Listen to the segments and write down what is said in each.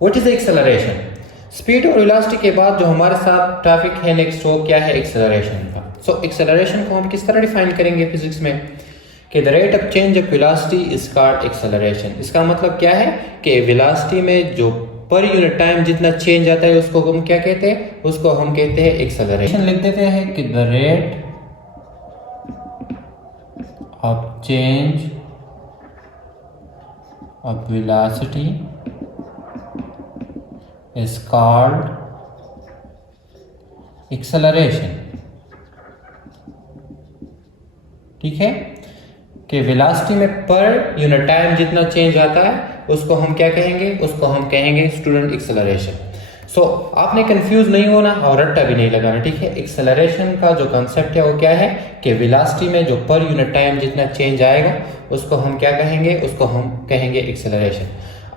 What is acceleration? Speed और velocity के बाद जो हमारे साथ ट्रैफिक है नेक्स्ट वो क्या है? एक्सेलरेशन का। सो एक्सेलरेशन को हम किस तरह डिफाइन करेंगे फिजिक्स में कि the rate of change of velocity is called acceleration. इसका मतलब क्या है कि वेलोसिटी में जो पर यूनिट टाइम जितना चेंज आता है उसको हम क्या कहते हैं? उसको हम कहते हैं एक्सेलरेशन। लिख देते हैं कि the rate of change of velocity is called acceleration। ठीक है कि वेलोसिटी में पर यूनिट टाइम जितना चेंज आता है उसको हम क्या कहेंगे? उसको हम कहेंगे स्टूडेंट एक्सेलरेशन। सो आपने कंफ्यूज नहीं होना और रट्टा भी नहीं लगाना। ठीक है, एक्सेलरेशन का जो कंसेप्ट है वो क्या है कि वेलोसिटी में जो पर यूनिट टाइम जितना चेंज आएगा उसको हम क्या कहेंगे? उसको हम कहेंगे एक्सेलरेशन।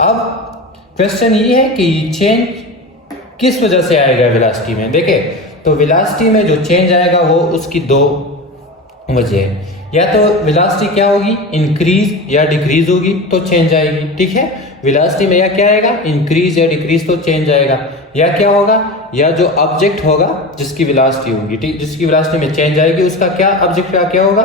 अब क्वेश्चन ये है कि चेंज किस वजह से आएगा वेलोसिटी में? देखिए तो वेलोसिटी में जो चेंज आएगा वो उसकी दो वजह है। या तो वेलोसिटी क्या होगी? इंक्रीज या डिक्रीज होगी तो चेंज आएगी। ठीक है, वेलोसिटी में या क्या आएगा? इंक्रीज या डिक्रीज तो चेंज आएगा। या क्या होगा? या जो ऑब्जेक्ट होगा जिसकी वेलोसिटी होगी, ठीक, जिसकी वेलोसिटी में चेंज आएगी उसका क्या ऑब्जेक्ट का क्या होगा?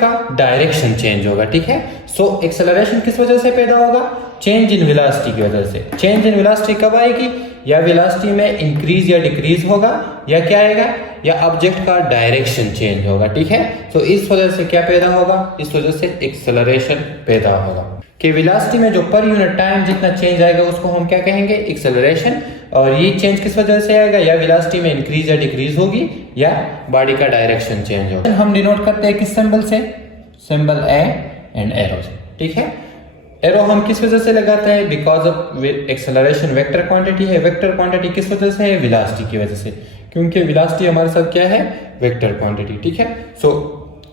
का डायरेक्शन चेंज होगा। ठीक है, सो एक्सेलरेशन किस वजह से पैदा होगा? चेंज इन वेलोसिटी की वजह से। चेंज इन वेलोसिटी कब आएगी? या वेलोसिटी में इंक्रीज या डिक्रीज होगा, या क्या आएगा? या ऑब्जेक्ट का डायरेक्शन चेंज होगा। ठीक है, तो इस वजह से क्या पैदा होगा? इस वजह से एक्सेलरेशन पैदा होगा कि वेलोसिटी में जो पर यूनिट टाइम जितना चेंज आएगा उसको हम क्या कहेंगे? एक्सेलरेशन। और ये चेंज किस वजह से आएगा? या वेलोसिटी में इंक्रीज या डिक्रीज होगी, या बॉडी का डायरेक्शन चेंज होगा। हम डिनोट करते हैं किस सिंबल से? सिंबल ए एंड एरो से। ठीक है, एरो हम किस वजह से लगाते हैं? Because of acceleration vector quantity है। वेक्टर क्वांटिटी किस वजह से है? वेलोसिटी की वजह से, क्योंकि वेलोसिटी हमारे साथ क्या है? Vector quantity. ठीक है, so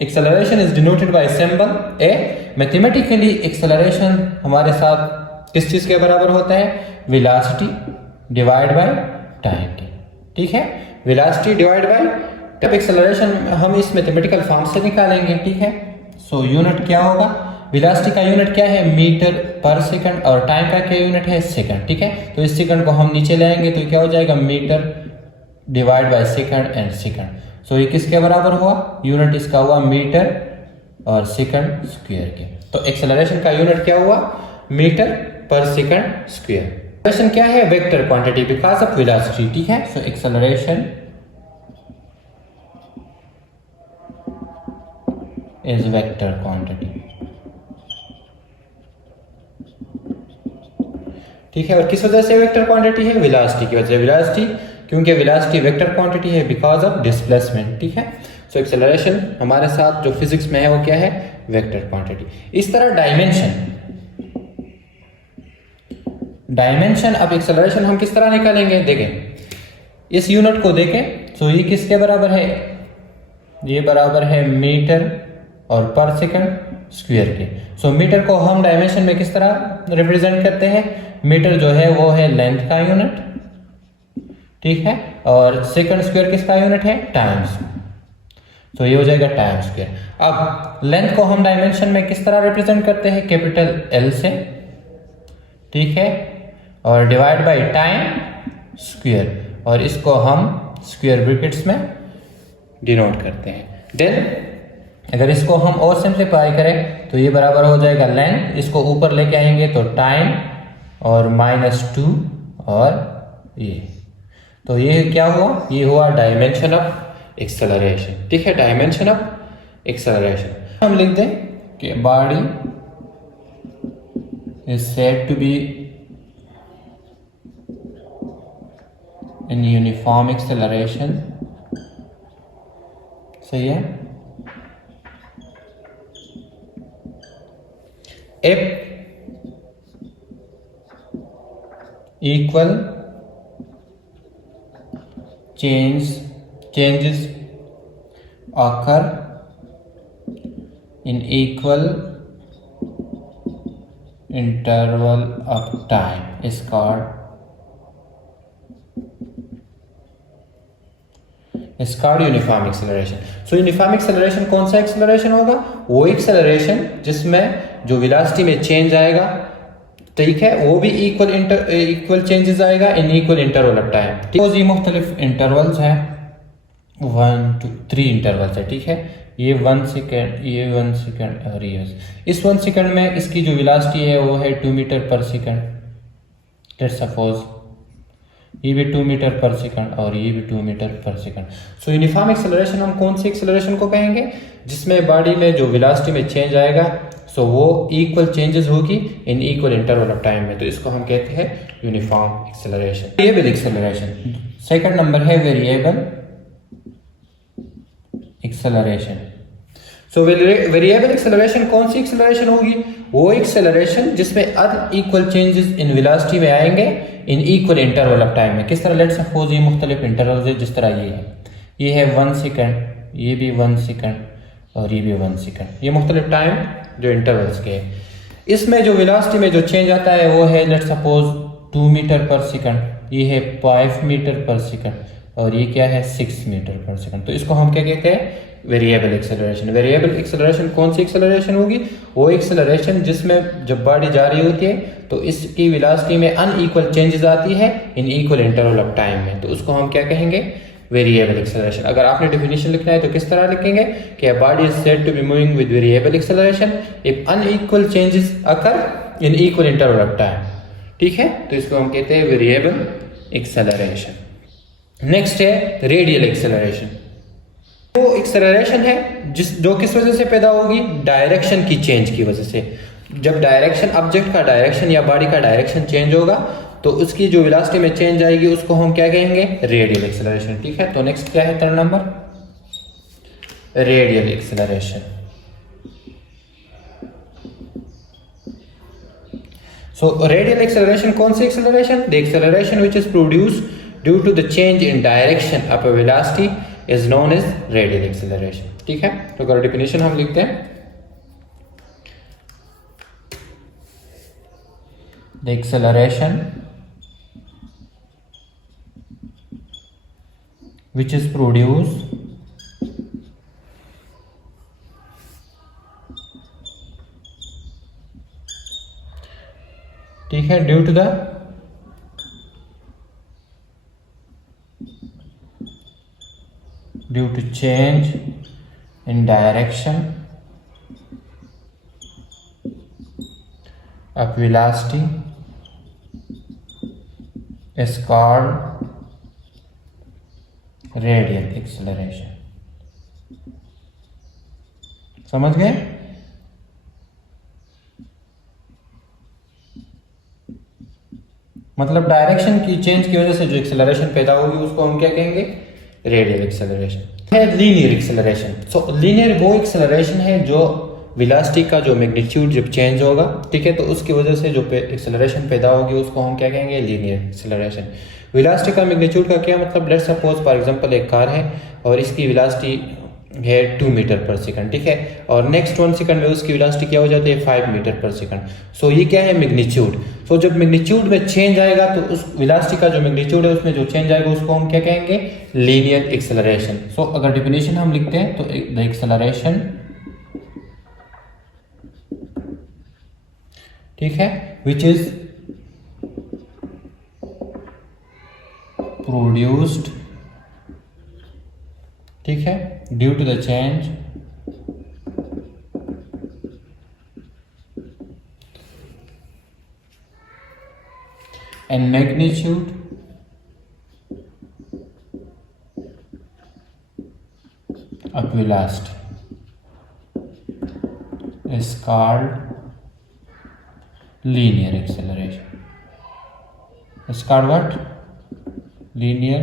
acceleration is denoted by symbol A. Mathematically acceleration हमारे साथ किस चीज के बराबर होता है? वेलोसिटी डिवाइड बाय टाइम के। ठीक है, velocity divide by time. Acceleration हम इस मैथमेटिकल फॉर्म से निकालेंगे। ठीक है, सो यूनिट क्या होगा? वेलोसिटी का यूनिट क्या है? मीटर पर सेकंड। और टाइम का क्या यूनिट है? सेकंड। ठीक है, तो इस सेकंड को हम नीचे लाएंगे तो क्या हो जाएगा? Meter divide by second and second. So ये किसके बराबर हुआ? यूनिट इसका हुआ मीटर और सेकंड स्क्वायर के। तो एक्सेलरेशन का यूनिट क्या हुआ? मीटर पर सेकंड स्क्वायर। एक्सेलरेशन क्या है? Vector quantity because of velocity. ठीक है, so acceleration is vector quantity. ठीक है, और किस वजह से वेक्टर क्वांटिटी है? वेलोसिटी की वजह से। वेलोसिटी क्योंकि वेलोसिटी वेक्टर क्वांटिटी है बिकॉज ऑफ डिस्प्लेसमेंट। ठीक है, सो एक्सेलरेशन हमारे साथ जो फिजिक्स में है वो क्या है? Vector quantity. इस तरह डायमेंशन। अब एक्सेलरेशन हम किस तरह निकालेंगे? देखें इस यूनिट को देखें, सो ये किसके बराबर है? ये बराबर है मीटर और पर सेकंड स्क्वायर के। सो मीटर को हम डायमेंशन में किस तरह रिप्रेजेंट करते हैं? मीटर जो है वो है लेंथ का यूनिट। ठीक है, और सेकंड स्क्वायर किसका यूनिट है? टाइम्स। तो ये हो जाएगा टाइम स्क्वायर। अब लेंथ को हम डायमेंशन में किस तरह रिप्रेजेंट करते हैं? कैपिटल एल से। ठीक है, और डिवाइड बाय टाइम स्क्वायर, और इसको हम स्क्वायर ब्रैकेट्स में डिनोट करते हैं। देन अगर इसको हम और सिंप्लीफाई करें तो ये बराबर हो जाएगा लेंथ, इसको ऊपर लेके आएंगे तो टाइम और -2 और ये, तो ये क्या हुआ? ये हुआ डायमेंशन ऑफ एक्सेलरेशन। ठीक है, डायमेंशन ऑफ एक्सेलरेशन। हम लिख दें कि body is said to be in uniform acceleration. सही है, if equal changes occur in equal interval of time is called uniform acceleration. So uniform acceleration कौन सा एक्सेलरेशन होगा? वो एक्सेलरेशन जिसमें जो वेलोसिटी में चेंज आएगा ठीक है, वो भी इक्वल चेंजेस आएगा in equal interval of time. तो ये मुख्तलिफ इंटरवल्स हैं, 1 2 3 इंटरवल्स है, ठीक है। ये 1 सेकेंड, ये 1 सेकेंड और ये इस 1 सेकेंड में इसकी जो वेलोसिटी है वो है 2 मीटर पर सेकेंड। लेट्स सपोज ये भी 2 मीटर पर सेकेंड और ये भी 2 मीटर पर सेकेंड। सो यूनिफॉर्म एक्सेलरेशन हम कौन सी एक्सेलरेशन को कहेंगे? जिसमें बॉडी में जो वेलोसिटी में चेंज आएगा सो वो इक्वल चेंजेस होगी in equal interval of time में, तो इसको हम कहते हैं uniform acceleration. Variable acceleration second number है, variable acceleration. So variable acceleration कौन सी एक्सेलरेशन होगी? वो एक्सेलरेशन जिसमें अनइक्वल चेंजेस इन वेलोसिटी में आएंगे in equal interval of time में। किस तरह? लेट्स सपोज ये मुख्तलिफ इंटरवल्स है, जिस तरह ये है 1 सेकेंड, ये भी 1 सेकेंड और ये भी 1 सेकेंड। ये मुख्तलिफ टाइम जो इंटरवल्स के हैं, इसमें जो वेलोसिटी में जो चेंज आता है वो है लेट्स सपोज 2 मीटर पर सेकेंड, ये है 5 मीटर पर सेकेंड और ये क्या है 6 मीटर पर सेकेंड। तो इसको हम क्या कहते हैं? Variable acceleration. वेरिएबल एक्सेलरेशन कौन सी एक्सेलरेशन होगी? वो एक्सेलरेशन जिसमें जब बॉडी जा रही होती है तो इसकी वेलोसिटी में अनइक्वल चेंजेस आती है in equal interval of time में, तो उसको हम क्या कहेंगे? Variable acceleration. अगर आपने डेफिनेशन लिखना है तो किस तरह लिखेंगे कि a body is said to be moving with variable acceleration if unequal changes occur in equal interval of time। ठीक है, तो इसको हम कहते हैं वेरिएबल एक्सेलरेशन। नेक्स्ट है रेडियल एक्सेलरेशन। वो एक्सेलरेशन है जो किस वजह से पैदा होगी? डायरेक्शन की चेंज की वजह से। जब डायरेक्शन, ऑब्जेक्ट का डायरेक्शन या बॉडी का डायरेक्शन चेंज होगा तो उसकी जो वेलोसिटी में चेंज आएगी उसको हम क्या कहेंगे? Radial acceleration. ठीक है, तो नेक्स्ट क्या है? Third number, radial acceleration. So radial acceleration कौन सी acceleration? The acceleration which is produced due to the change in direction of a velocity is known as radial acceleration. ठीक है, तो अगर डेफिनेशन हम लिखते हैं, the acceleration which is produced ठीक है due to the change in direction of velocity is called radial acceleration. समझ गए? मतलब डायरेक्शन की चेंज की वजह से जो एक्सेलरेशन पैदा होगी उसको हम क्या कहेंगे? Radial acceleration. है लीनियर एक्सेलरेशन। सो लीनियर वो एक्सेलरेशन है जो वेलोसिटी का जो मैग्नीट्यूड जब चेंज होगा, ठीक है, तो उसकी वजह से जो एक्सेलरेशन पैदा होगी उसको हम क्या कहेंगे? Linear acceleration. वेलोसिटी का मैग्नीट्यूड का क्या मतलब? लेट्स सपोज फॉर एग्जांपल एक कार है और इसकी वेलोसिटी है 2 मीटर पर सेकंड, ठीक है, और नेक्स्ट 1 सेकंड में उसकी वेलोसिटी क्या हो जाती है? 5 मीटर पर सेकंड। सो ये क्या है? मैग्नीट्यूड। सो जब मैग्नीट्यूड में चेंज आएगा तो उस वेलोसिटी का जो मैग्नीट्यूड है उसमें जो चेंज आएगा उसको हम क्या कहेंगे? Linear acceleration. सो अगर डेफिनेशन हम लिखते हैं तो द एक्सेलरेशन, ठीक है, विच इज प्रोड्यूस्ड, ठीक है, due to the change and magnitude of velocity is called linear acceleration. Is called what? Linear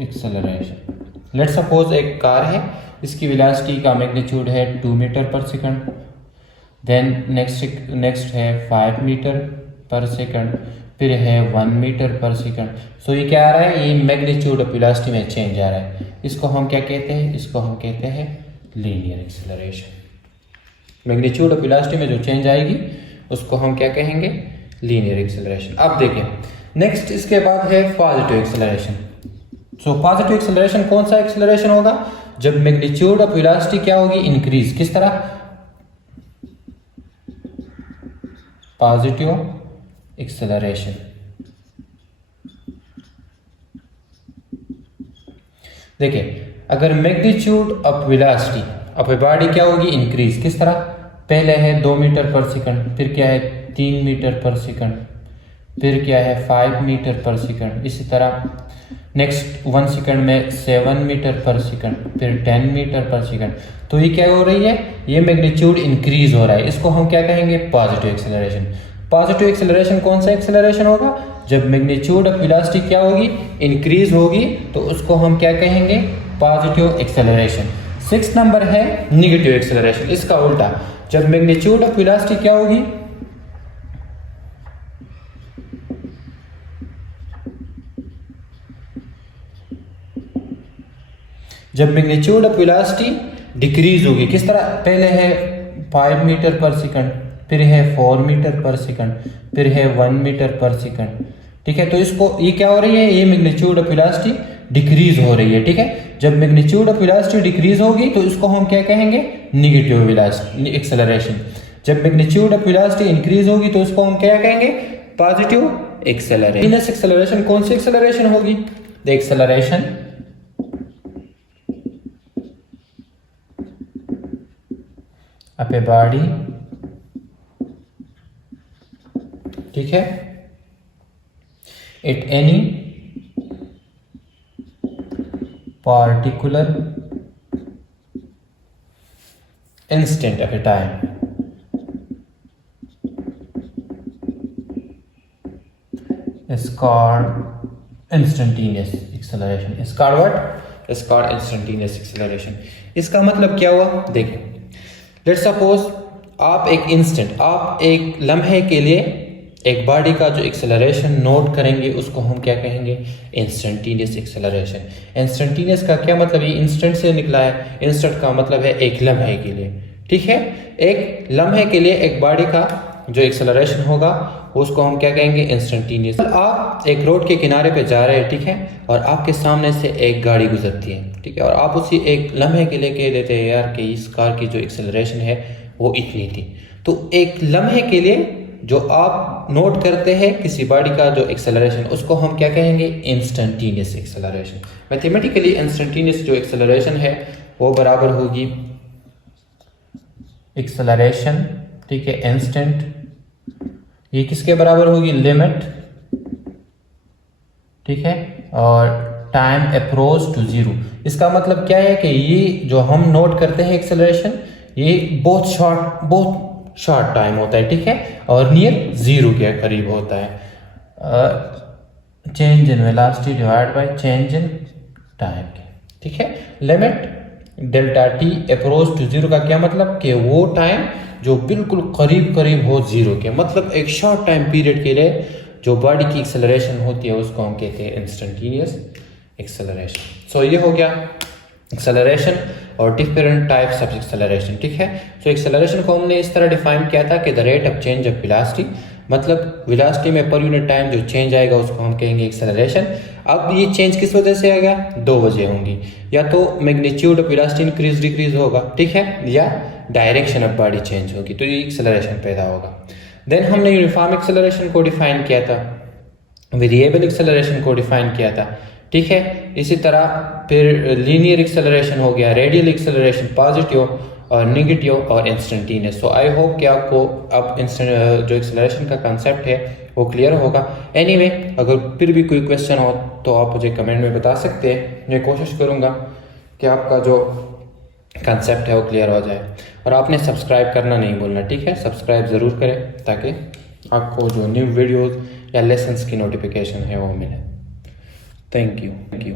acceleration. Let's suppose एक कार है, इसकी वेलोसिटी का मैग्नीट्यूड है 2 मीटर पर सेकंड, देन नेक्स्ट है 5 मीटर पर सेकंड, फिर है 1 मीटर पर सेकंड। सो ये क्या आ रहा है? ये मैग्नीट्यूड ऑफ वेलोसिटी में चेंज आ रहा है। इसको हम क्या कहते हैं? इसको हम कहते हैं linear acceleration. Magnitude of velocity में जो चेंज आएगी उसको हम क्या कहेंगे? Linear acceleration. अब देखें नेक्स्ट, इसके बाद है positive acceleration. So positive acceleration कौन सा एक्सेलरेशन होगा? जब मैग्नीट्यूड ऑफ वेलोसिटी क्या होगी? इंक्रीज। किस तरह? Positive acceleration. देखिए, अगर magnitude of velocity of a body क्या होगी, इंक्रीज। किस तरह, पहले है 2 मीटर पर सेकंड, फिर क्या है 3 मीटर पर सेकंड, फिर क्या है 5 मीटर पर सेकंड, इसी तरह नेक्स्ट 1 सेकंड में 7 मीटर पर सेकंड, फिर 10 मीटर पर सेकंड। तो ये क्या हो रही है, ये मैग्नीट्यूड इंक्रीज हो रहा है, इसको हम क्या कहेंगे, पॉजिटिव एक्सेलरेशन। पॉजिटिव एक्सेलरेशन कौन सा एक्सेलरेशन होगा, जब मैग्नीट्यूड ऑफ वेलोसिटी क्या होगी, इंक्रीज होगी, तो उसको हम क्या कहेंगे, पॉजिटिव एक्सेलरेशन। 6 नंबर है नेगेटिव एक्सेलरेशन, इसका उल्टा, जब मैग्नीट्यूड ऑफ वेलोसिटी क्या होगी, जब मैग्नीट्यूड ऑफ वेलोसिटी डिक्रीज होगी। किस तरह, पहले है 5 मीटर पर सेकंड, फिर है 4 मीटर पर सेकंड, फिर है 1 मीटर पर सेकंड। ठीक है, तो इसको ये क्या हो रही है, ये मैग्नीट्यूड ऑफ वेलोसिटी डिक्रीज हो रही है। ठीक है, जब मैग्नीट्यूड ऑफ वेलोसिटी डिक्रीज होगी तो इसको हम क्या कहेंगे, नेगेटिव वेलोसिटी एक्सेलरेशन। जब मैग्नीट्यूड ऑफ वेलोसिटी इंक्रीज होगी तो इसको हम क्या कहेंगे, पॉजिटिव एक्सेलरेशन। एक्सेलरेशन कौन सी एक्सेलरेशन होगी, the acceleration of a body, ठीक है, at any particular instant of a time is called instantaneous acceleration। is called what, is called instantaneous acceleration। इसका मतलब क्या हुआ, देखें, लेट्स सपोज आप एक इंस्टेंट, आप एक लम्हे के लिए एक बॉडी का जो एक्सेलरेशन नोट करेंगे उसको हम क्या कहेंगे, इंस्टेंटेनियस एक्सेलरेशन। इंस्टेंटेनियस का क्या मतलब, ये इंस्टेंट से निकला है, इंस्टेंट का मतलब है एक लम्हे के लिए। ठीक है, एक लम्हे के लिए एक बॉडी का जो एक्सेलरेशन होगा उसको हम क्या कहेंगे, इंस्टेंटेनियस। आप एक रोड के किनारे पे जा रहे हैं, ठीक है, और आपके सामने से एक गाड़ी गुजरती है, ठीक है, और आप उसी एक लम्हे के लिए कह देते हैं यार कि इस कार की जो एक्सेलरेशन है वो इतनी थी। तो एक लम्हे के लिए जो आप नोट करते हैं किसी बॉडी का जो एक्सेलरेशन, उसको हम क्या कहेंगे, इंस्टेंटेनियस एक्सेलरेशन। मैथमेटिकली इंस्टेंटेनियस जो एक्सेलरेशन है वो बराबर होगी एक्सेलरेशन, ठीक है, इंस्टेंट, ये किसके बराबर होगी, लिमिट, ठीक है, और टाइम अप्रोच टू जीरो। इसका मतलब क्या है कि ये जो हम नोट करते हैं एक्सेलरेशन, ये बहुत शॉर्ट टाइम होता है, ठीक है, और नियर जीरो के करीब होता है। Change in velocity divide by change in time, ठीक है। Limit delta t approach to zero का क्या मतलब कि वो टाइम जो बिल्कुल करीब हो जीरो के, मतलब एक शॉर्ट टाइम पीरियड के लिए जो बॉडी की एक्सेलरेशन होती है उसको हम कहते हैं इंस्टेंटेनियस एक्सेलरेशन। सो ये हो गया एक्सेलरेशन और डिफरेंट टाइप्स ऑफ एक्सेलरेशन, ठीक है। सो एक्सेलरेशन को हमने इस तरह डिफाइन किया था कि the rate of change of velocity, मतलब वेलोसिटी में पर यूनिट टाइम जो चेंज आएगा उसको हम कहेंगे एक्सेलरेशन। अब ये चेंज किस वजह से आएगा, दो वजह होंगी, या तो magnitude of velocity increase decrease होगा, ठीक है, या डायरेक्शन ऑफ बॉडी चेंज होगी, तो ये एक्सेलरेशन पैदा होगा। देन हमने यूनिफॉर्म एक्सेलरेशन को डिफाइन किया था, वेरिएबल एक्सेलरेशन को डिफाइन किया था, ठीक है। इसी तरह फिर लीनियर एक्सेलरेशन हो गया, रेडियल एक्सेलरेशन, पॉजिटिव और नेगेटिव और इंस्टेंटेनियस। सो आई होप कि आपको अब जो एक्सेलरेशन का कंसेप्ट है वो क्लियर होगा। एनीवे, अगर फिर भी कोई क्वेश्चन हो तो आप मुझे कमेंट में बता सकते हैं, मैं कोशिश करूँगा कि आपका जो कंसेप्ट है वो क्लियर हो जाए। और आपने सब्सक्राइब करना नहीं भूलना, ठीक है, सब्सक्राइब ज़रूर करें ताकि आपको जो न्यू वीडियोज़ या लेसन्स की नोटिफिकेशन है वो मिले। Thank you.